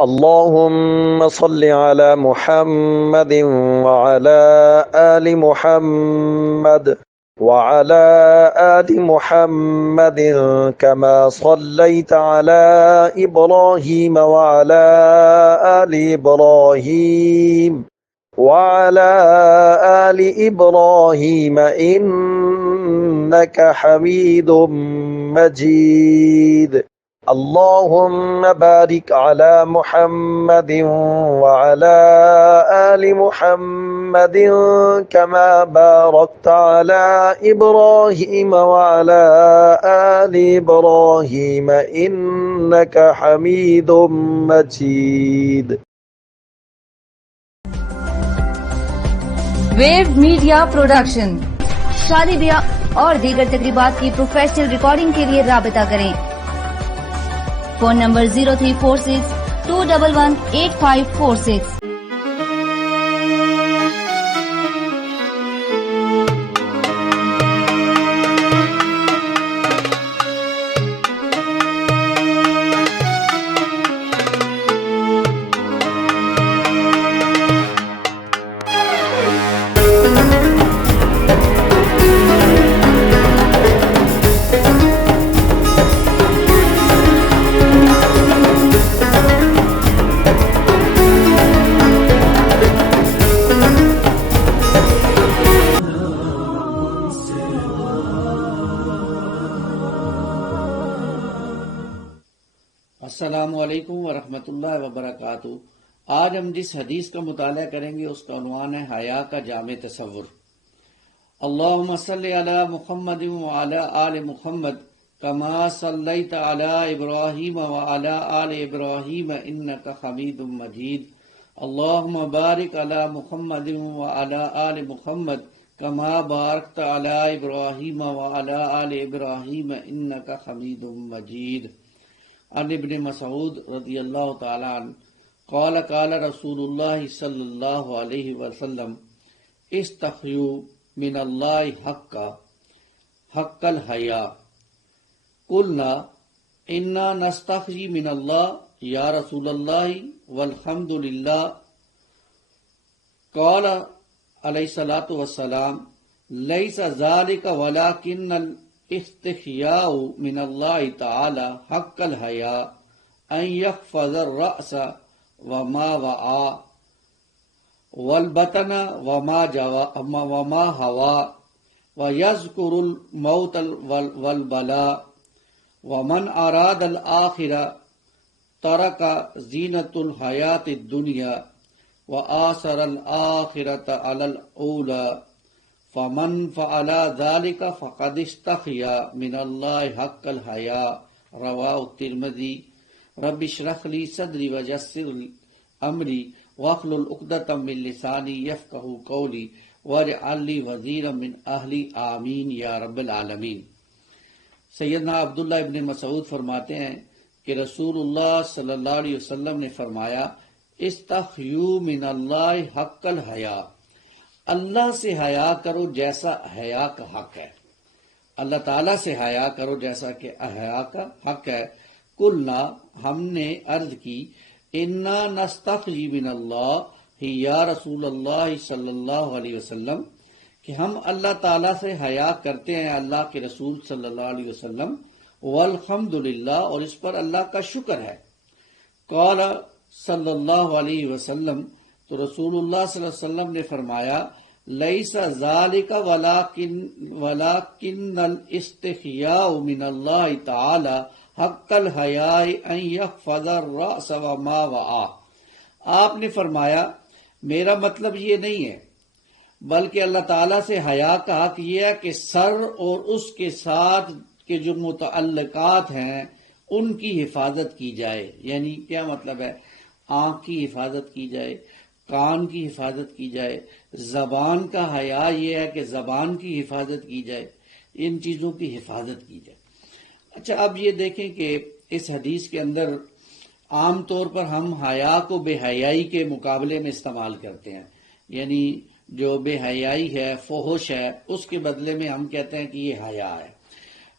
اللهم صل على محمد وعلى آل محمد وعلى آل محمد كما صليت على إبراهيم وعلى آل إبراهيم وعلى آل إبراهيم إنك حميد مجيد. اللهم بارك على محمد وعلى آل محمد كما باركت على إبراهيم وعلى آل إبراهيم إنك حميد مجيد. ویو میڈیا پروڈکشن، شادی بیاہ اور دیگر تقریبات کی پروفیشنل ریکارڈنگ کے لیے رابطہ کریں۔ Phone number 0346-211-8546۔ السلام علیکم ورحمۃ اللہ وبرکاتہ۔ آج ہم جس حدیث کا مطالعہ کریں گے اس کا عنوان ہے حیا کا جامع تصور۔ اللہم صلی علی محمد وعلی آل محمد کما صلیت علی ابراہیم وعلی آل ابراہیم انک حمید مجید۔ اللہم بارک علی محمد وعلی آل محمد کما بارکت علی ابراہیم وعلی آل ابراہیم انک حمید مجید۔ عن ابن مسعود رضی اللہ تعالی عنہ قال قال رسول اللہ صلی اللہ علیہ وسلم استحیوا من اللہ حق الحیا۔ قلنا انا نستحیی من اللہ یا رسول اللہ والحمد للہ۔ قال علیہ الصلاۃ والسلام لیس ذلک ولکن استحیاء من اللہ تعالی حق الحیاء ان یخفض الرأس وما وعا والبطن وما ہوا ویذکر الموت والبلاء ومن اراد الآخرہ ترک زینۃ الحیاۃ الدنیا وآثر الآخرۃ علی الاولی فمن فعل ذلك فقد استحیا من اللہ حق الحیاء۔ رواہ الترمذی۔ رب اشرح لی صدری ویسر امری واحلل عقدۃ من لسانی یفقهوا قولی واجعل لی وزیرا من اہلی آمین یا رب العالمین۔ سیدنا عبداللہ ابن مسعود فرماتے ہیں کہ رسول اللہ صلی اللہ علیہ وسلم نے فرمایا استحیوا من اللہ حق الحیاء، اللہ سے حیا کرو جیسا حیا کا حق ہے، اللہ تعالیٰ سے حیا کرو جیسا کہ حیا کا حق ہے۔ قلنا ہم نے عرض کی انا نستحیی من اللہ ہی یا رسول اللہ صلی اللہ علیہ وسلم، کہ ہم اللہ تعالیٰ سے حیا کرتے ہیں اللہ کے رسول صلی اللہ علیہ وسلم، والحمد للہ، اور اس پر اللہ کا شکر ہے۔ قال صلی اللہ علیہ وسلم، تو رسول اللہ صلی اللہ علیہ وسلم نے فرمایا لیس ذالک ولکن الاستحیاء من اللہ تعالی حق الحیاء ان یخفض الرأس وما وعا۔ آپ نے فرمایا میرا مطلب یہ نہیں ہے، بلکہ اللہ تعالیٰ سے حیا کا حق یہ ہے کہ سر اور اس کے ساتھ کے جو متعلقات ہیں ان کی حفاظت کی جائے۔ یعنی کیا مطلب ہے؟ آنکھ کی حفاظت کی جائے، کان کی حفاظت کی جائے، زبان کا حیا یہ ہے کہ زبان کی حفاظت کی جائے، ان چیزوں کی حفاظت کی جائے۔ اچھا، اب یہ دیکھیں کہ اس حدیث کے اندر عام طور پر ہم حیا کو بے حیائی کے مقابلے میں استعمال کرتے ہیں، یعنی جو بے حیائی ہے، فحش ہے، اس کے بدلے میں ہم کہتے ہیں کہ یہ حیا ہے۔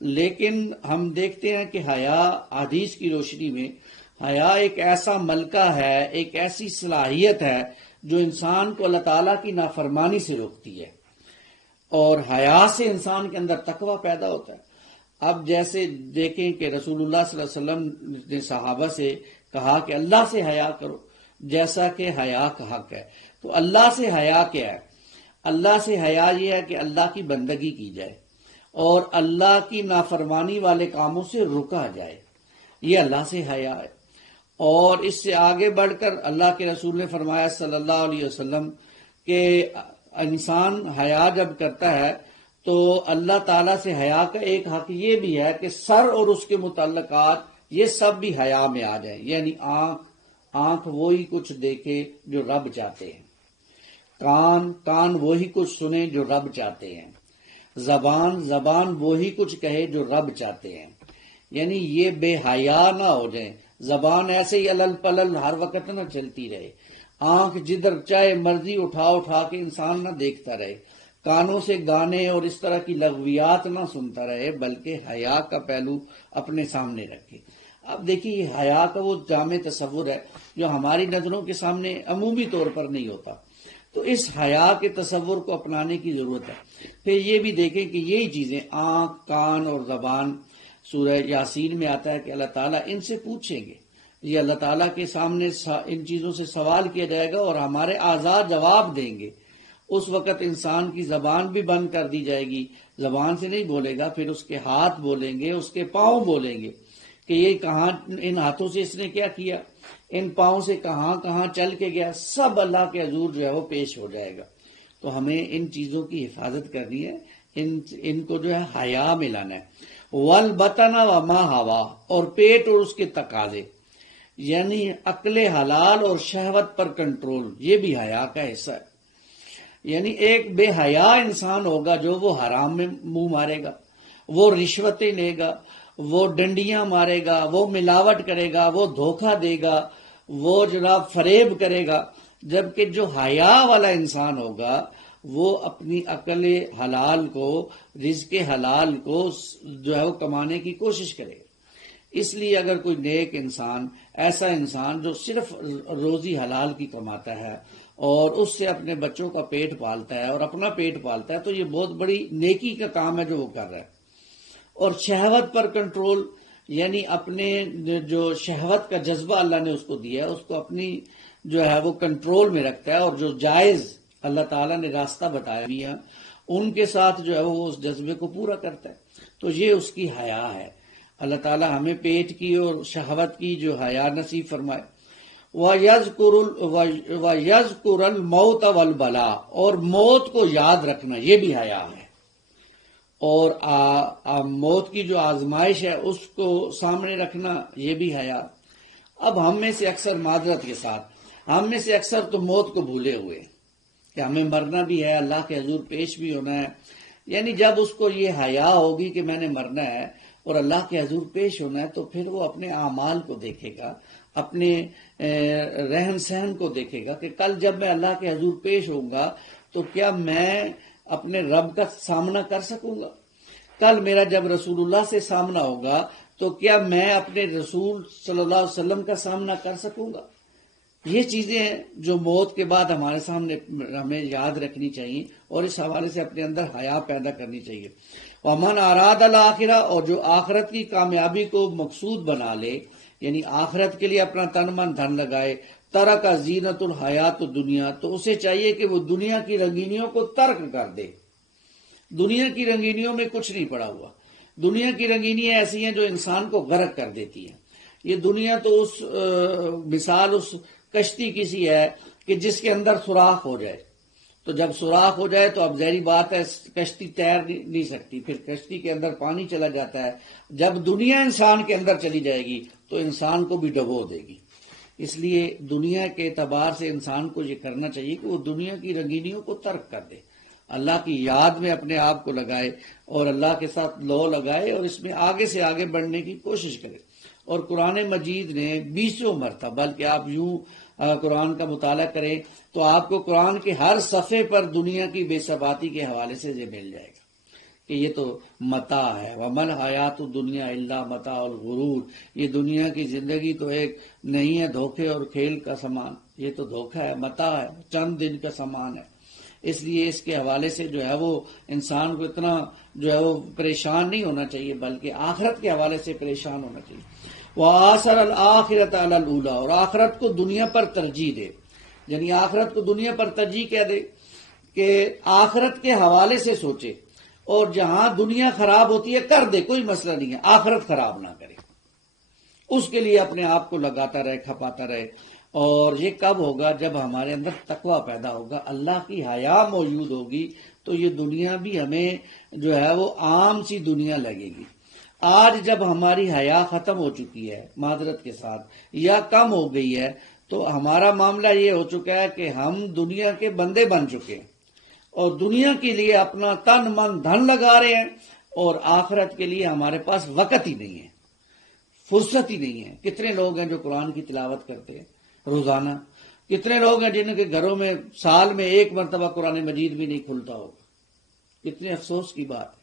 لیکن ہم دیکھتے ہیں کہ حیا حدیث کی روشنی میں حیا ایک ایسا ملکہ ہے، ایک ایسی صلاحیت ہے جو انسان کو اللہ تعالیٰ کی نافرمانی سے روکتی ہے، اور حیا سے انسان کے اندر تقوی پیدا ہوتا ہے۔ اب جیسے دیکھیں کہ رسول اللہ صلی اللہ علیہ وسلم نے صحابہ سے کہا کہ اللہ سے حیا کرو جیسا کہ حیا کا حق ہے، تو اللہ سے حیا کیا ہے؟ اللہ سے حیا یہ ہے کہ اللہ کی بندگی کی جائے اور اللہ کی نافرمانی والے کاموں سے رکا جائے، یہ اللہ سے حیا ہے۔ اور اس سے آگے بڑھ کر اللہ کے رسول نے فرمایا صلی اللہ علیہ وسلم کہ انسان حیا جب کرتا ہے تو اللہ تعالیٰ سے حیا کا ایک حق یہ بھی ہے کہ سر اور اس کے متعلقات یہ سب بھی حیا میں آ جائیں، یعنی آنکھ وہی کچھ دیکھے جو رب چاہتے ہیں، کان وہی کچھ سنے جو رب چاہتے ہیں، زبان وہی کچھ کہے جو رب چاہتے ہیں، یعنی یہ بے حیا نہ ہو جائیں، زبان ایسے ہی الل پلل ہر وقت نہ چلتی رہے، آنکھ جدھر چاہے مرضی اٹھا کے انسان نہ دیکھتا رہے، کانوں سے گانے اور اس طرح کی لغویات نہ سنتا رہے، بلکہ حیا کا پہلو اپنے سامنے رکھے۔ اب دیکھیے حیا کا وہ جامع تصور ہے جو ہماری نظروں کے سامنے عمومی طور پر نہیں ہوتا، تو اس حیا کے تصور کو اپنانے کی ضرورت ہے۔ پھر یہ بھی دیکھیں کہ یہی چیزیں آنکھ، کان اور زبان، سورہ یاسین میں آتا ہے کہ اللہ تعالیٰ ان سے پوچھیں گے، یہ اللہ تعالیٰ کے سامنے ان چیزوں سے سوال کیا جائے گا اور ہمارے اعضاء جواب دیں گے۔ اس وقت انسان کی زبان بھی بند کر دی جائے گی، زبان سے نہیں بولے گا، پھر اس کے ہاتھ بولیں گے، اس کے پاؤں بولیں گے کہ یہ کہاں، ان ہاتھوں سے اس نے کیا کیا، ان پاؤں سے کہاں چل کے گیا، سب اللہ کے حضور جو ہے وہ پیش ہو جائے گا۔ تو ہمیں ان چیزوں کی حفاظت کرنی ہے، ان کو جو ہے حیا میں لانا ہے۔ والبطن وما ہوا، اور پیٹ اور اس کے تقاضے، یعنی عقل حلال اور شہوت پر کنٹرول، یہ بھی حیا کا حصہ ہے۔ یعنی ایک بے حیا انسان ہوگا جو وہ حرام میں منہ مارے گا، وہ رشوتیں لے گا، وہ ڈنڈیاں مارے گا، وہ ملاوٹ کرے گا، وہ دھوکہ دے گا، وہ جناب فریب کرے گا، جبکہ جو حیا والا انسان ہوگا وہ اپنی عقل حلال کو، رزق حلال کو جو ہے وہ کمانے کی کوشش کرے گا۔ اس لیے اگر کوئی نیک انسان، ایسا انسان جو صرف روزی حلال کی کماتا ہے اور اس سے اپنے بچوں کا پیٹ پالتا ہے اور اپنا پیٹ پالتا ہے، تو یہ بہت بڑی نیکی کا کام ہے جو وہ کر رہا ہے۔ اور شہوت پر کنٹرول، یعنی اپنے جو شہوت کا جذبہ اللہ نے اس کو دیا ہے اس کو اپنی جو ہے وہ کنٹرول میں رکھتا ہے، اور جو جائز اللہ تعالیٰ نے راستہ بتایا دیا ان کے ساتھ جو ہے وہ اس جذبے کو پورا کرتا ہے، تو یہ اس کی حیا ہے۔ اللہ تعالیٰ ہمیں پیٹ کی اور شہوت کی جو حیا نصیب فرمائے۔ وَيَذْكُرَ الْمَوْتَ وَالْبَلَاءَ، اور موت کو یاد رکھنا، یہ بھی حیا ہے، اور موت کی جو آزمائش ہے اس کو سامنے رکھنا، یہ بھی حیا۔ اب ہم میں سے اکثر، معذرت کے ساتھ، ہم میں سے اکثر تو موت کو بھولے ہوئے کہ ہمیں مرنا بھی ہے، اللہ کے حضور پیش بھی ہونا ہے، یعنی جب اس کو یہ حیا ہوگی کہ میں نے مرنا ہے اور اللہ کے حضور پیش ہونا ہے، تو پھر وہ اپنے اعمال کو دیکھے گا، اپنے رہن سہن کو دیکھے گا کہ کل جب میں اللہ کے حضور پیش ہوں گا تو کیا میں اپنے رب کا سامنا کر سکوں گا؟ کل میرا جب رسول اللہ سے سامنا ہوگا تو کیا میں اپنے رسول صلی اللہ علیہ وسلم کا سامنا کر سکوں گا؟ یہ چیزیں ہیں جو موت کے بعد ہمارے سامنے ہمیں یاد رکھنی چاہیے، اور اس حوالے سے اپنے اندر حیا پیدا کرنی چاہیے۔ وَمَنْ أَرَادَ الْآخِرَةَ، اور جو آخرت کی کامیابی کو مقصود بنا لے، یعنی آخرت کے لیے اپنا تن من دھن لگائے، ترک زینت الحیات الدنیا، تو اسے چاہیے کہ وہ دنیا کی رنگینیوں کو ترک کر دے۔ دنیا کی رنگینیوں میں کچھ نہیں پڑا ہوا، دنیا کی رنگینیاں ایسی ہیں جو انسان کو غرق کر دیتی ہیں۔ یہ دنیا تو اس مثال اس کشتی کسی ہے کہ جس کے اندر سوراخ ہو جائے، تو جب سوراخ ہو جائے تو اب ظاہری بات ہے کشتی تیر نہیں سکتی، پھر کشتی کے اندر پانی چلا جاتا ہے۔ جب دنیا انسان کے اندر چلی جائے گی تو انسان کو بھی ڈبو دے گی۔ اس لیے دنیا کے اعتبار سے انسان کو یہ کرنا چاہیے کہ وہ دنیا کی رنگینیوں کو ترک کر دے، اللہ کی یاد میں اپنے آپ کو لگائے اور اللہ کے ساتھ لو لگائے اور اس میں آگے سے آگے بڑھنے کی کوشش کرے۔ اور قرآن مجید نے 20 مرتبہ، بلکہ آپ یوں قرآن کا مطالعہ کریں تو آپ کو قرآن کے ہر صفحے پر دنیا کی بے ثباتی کے حوالے سے یہ مل جائے گا کہ یہ تو متاع ہے، وَمَا الْحَيَاةُ الدُّنْيَا إِلَّا مَتَاعُ الْغُرُورِ، یہ دنیا کی زندگی تو ایک نہیں ہے دھوکے اور کھیل کا سامان، یہ تو دھوکہ ہے، متاع ہے، چند دن کا سامان ہے۔ اس لیے اس کے حوالے سے جو ہے وہ انسان کو اتنا جو ہے وہ پریشان نہیں ہونا چاہیے، بلکہ آخرت کے حوالے سے پریشان ہونا چاہیے۔ وَآثَرَ الْآخِرَةَ عَلَى الْأُولَىٰ، اور آخرت کو دنیا پر ترجیح دے، یعنی آخرت کو دنیا پر ترجیح کیا دے کہ آخرت کے حوالے سے سوچے، اور جہاں دنیا خراب ہوتی ہے کر دے، کوئی مسئلہ نہیں ہے، آخرت خراب نہ کرے، اس کے لیے اپنے آپ کو لگاتا رہے، کھپاتا رہے۔ اور یہ کب ہوگا؟ جب ہمارے اندر تقوی پیدا ہوگا، اللہ کی حیا موجود ہوگی، تو یہ دنیا بھی ہمیں جو ہے وہ عام سی دنیا لگے گی۔ آج جب ہماری حیا ختم ہو چکی ہے معذرت کے ساتھ، یا کم ہو گئی ہے، تو ہمارا معاملہ یہ ہو چکا ہے کہ ہم دنیا کے بندے بن چکے ہیں، اور دنیا کے لیے اپنا تن من دھن لگا رہے ہیں، اور آخرت کے لیے ہمارے پاس وقت ہی نہیں ہے، فرصت ہی نہیں ہے۔ کتنے لوگ ہیں جو قرآن کی تلاوت کرتے ہیں روزانہ؟ کتنے لوگ ہیں جن کے گھروں میں سال میں ایک مرتبہ قرآن مجید بھی نہیں کھلتا ہوگا؟ کتنے افسوس کی بات ہے۔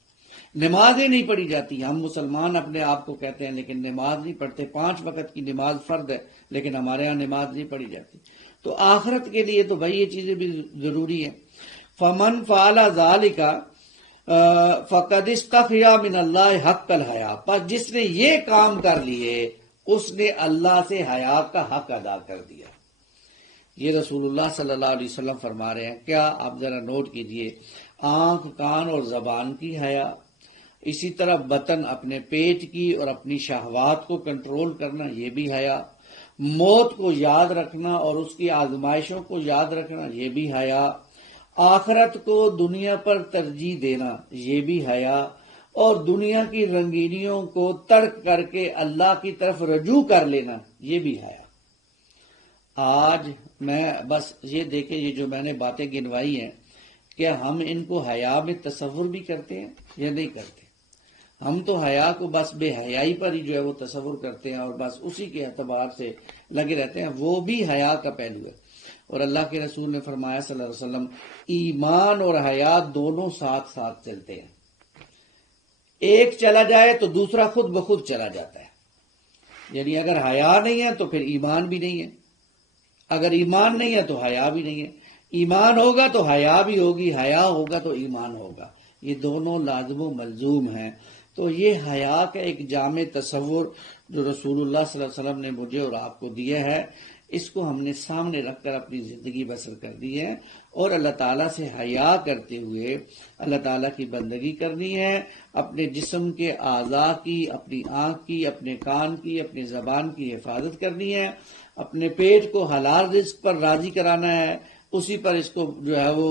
نمازیں نہیں پڑھی جاتی، ہم مسلمان اپنے آپ کو کہتے ہیں لیکن نماز نہیں پڑھتے، 5 وقت کی نماز فرض ہے لیکن ہمارے ہاں نماز نہیں پڑھی جاتی۔ تو آخرت کے لیے تو بھائی یہ چیزیں بھی ضروری ہیں۔ فمن فعل ذلک فقد استخفى من اللہ حق الحیا، پر جس نے یہ کام کر لیے اس نے اللہ سے حیا کا حق ادا کر دیا۔ یہ رسول اللہ صلی اللہ علیہ وسلم فرما رہے ہیں۔ کیا آپ ذرا نوٹ کیجئے، آنکھ، کان اور زبان کی حیا، اسی طرح بطن اپنے پیٹ کی اور اپنی شہوات کو کنٹرول کرنا، یہ بھی حیا، موت کو یاد رکھنا اور اس کی آزمائشوں کو یاد رکھنا، یہ بھی حیا، آخرت کو دنیا پر ترجیح دینا، یہ بھی حیا، اور دنیا کی رنگینیوں کو ترک کر کے اللہ کی طرف رجوع کر لینا، یہ بھی حیا۔ آج میں بس یہ دیکھیں، یہ جو میں نے باتیں گنوائی ہیں، کیا ہم ان کو حیا میں تصور بھی کرتے ہیں یا نہیں کرتے؟ ہم تو حیا کو بس بے حیائی پر ہی جو ہے وہ تصور کرتے ہیں، اور بس اسی کے اعتبار سے لگے رہتے ہیں، وہ بھی حیا کا پہلو ہے۔ اور اللہ کے رسول نے فرمایا صلی اللہ علیہ وسلم، ایمان اور حیا دونوں ساتھ ساتھ چلتے ہیں، ایک چلا جائے تو دوسرا خود بخود چلا جاتا ہے۔ یعنی اگر حیا نہیں ہے تو پھر ایمان بھی نہیں ہے، اگر ایمان نہیں ہے تو حیا بھی نہیں ہے، ایمان ہوگا تو حیا بھی ہوگی، حیا ہوگا تو ایمان ہوگا، یہ دونوں لازم و ملزوم ہیں۔ تو یہ حیا کا ایک جامع تصور جو رسول اللہ صلی اللہ علیہ وسلم نے مجھے اور آپ کو دیا ہے، اس کو ہم نے سامنے رکھ کر اپنی زندگی بسر کر دی ہے، اور اللہ تعالیٰ سے حیا کرتے ہوئے اللہ تعالیٰ کی بندگی کرنی ہے، اپنے جسم کے اعضاء کی، اپنی آنکھ کی، اپنے کان کی، اپنی زبان کی حفاظت کرنی ہے، اپنے پیٹ کو حلال رزق پر راضی کرانا ہے، اسی پر اس کو جو ہے وہ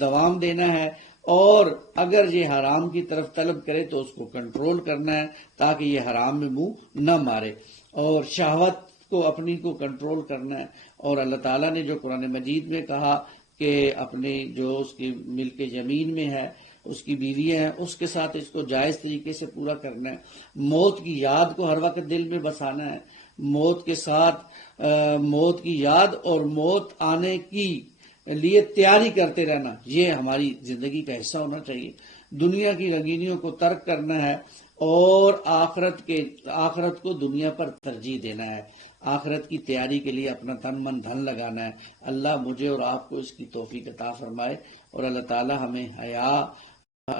دوام دینا ہے، اور اگر یہ حرام کی طرف طلب کرے تو اس کو کنٹرول کرنا ہے تاکہ یہ حرام میں منہ نہ مارے، اور شہوت کو اپنی کو کنٹرول کرنا ہے۔ اور اللہ تعالیٰ نے جو قرآن مجید میں کہا کہ اپنے جو اس کی ملک زمین میں ہے، اس کی بیویاں ہیں، اس کے ساتھ اس کو جائز طریقے سے پورا کرنا ہے، موت کی یاد کو ہر وقت دل میں بسانا ہے، موت کے ساتھ موت کی یاد اور موت آنے کی لیے تیاری کرتے رہنا، یہ ہماری زندگی کا حصہ ہونا چاہیے۔ دنیا کی رنگینیوں کو ترک کرنا ہے، اور آخرت کو دنیا پر ترجیح دینا ہے، آخرت کی تیاری کے لیے اپنا تن من دھن لگانا ہے۔ اللہ مجھے اور آپ کو اس کی توفیق عطا فرمائے، اور اللہ تعالی ہمیں حیا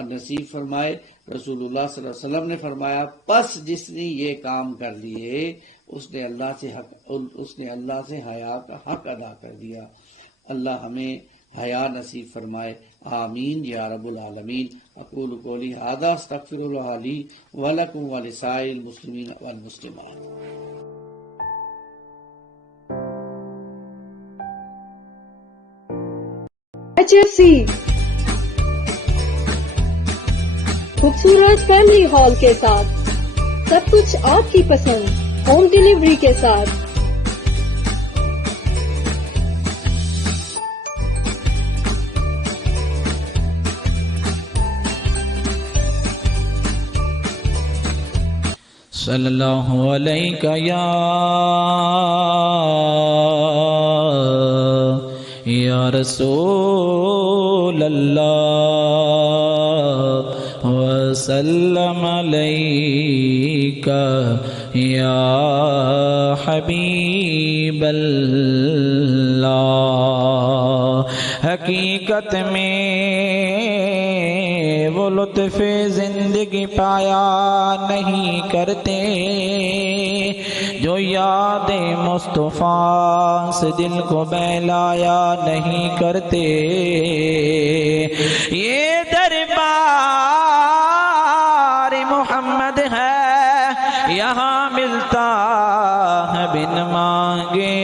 نصیب فرمائے۔ رسول اللہ صلی اللہ علیہ وسلم نے فرمایا، پس جس نے یہ کام کر لیے اس نے اللہ سے حیا کا حق ادا کر دیا۔ اللہ ہمیں حیا نصیب فرمائے، آمین یا رب العالمین۔ اقول قولی ھذا استغفر اللہ لی ولکم ولسائر المسلمین والمسلمات۔ HFC خوبصورت فیملی ہال کے ساتھ، سب کچھ آپ کی پسند، ہوم ڈیلیوری کے ساتھ۔ صلی اللہ علیہ یا رسول اللہ وسلم علیک یا حبیب اللہ۔ حقیقت میں وہ لطف زندگی پایا نہیں کرتے جو یاد مصطفیٰ سے دل کو بہلایا نہیں کرتے۔ یہ دربار محمد ہے، یہاں ملتا ہے بن مانگے،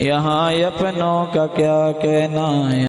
یہاں اپنوں کا کیا کہنا ہے۔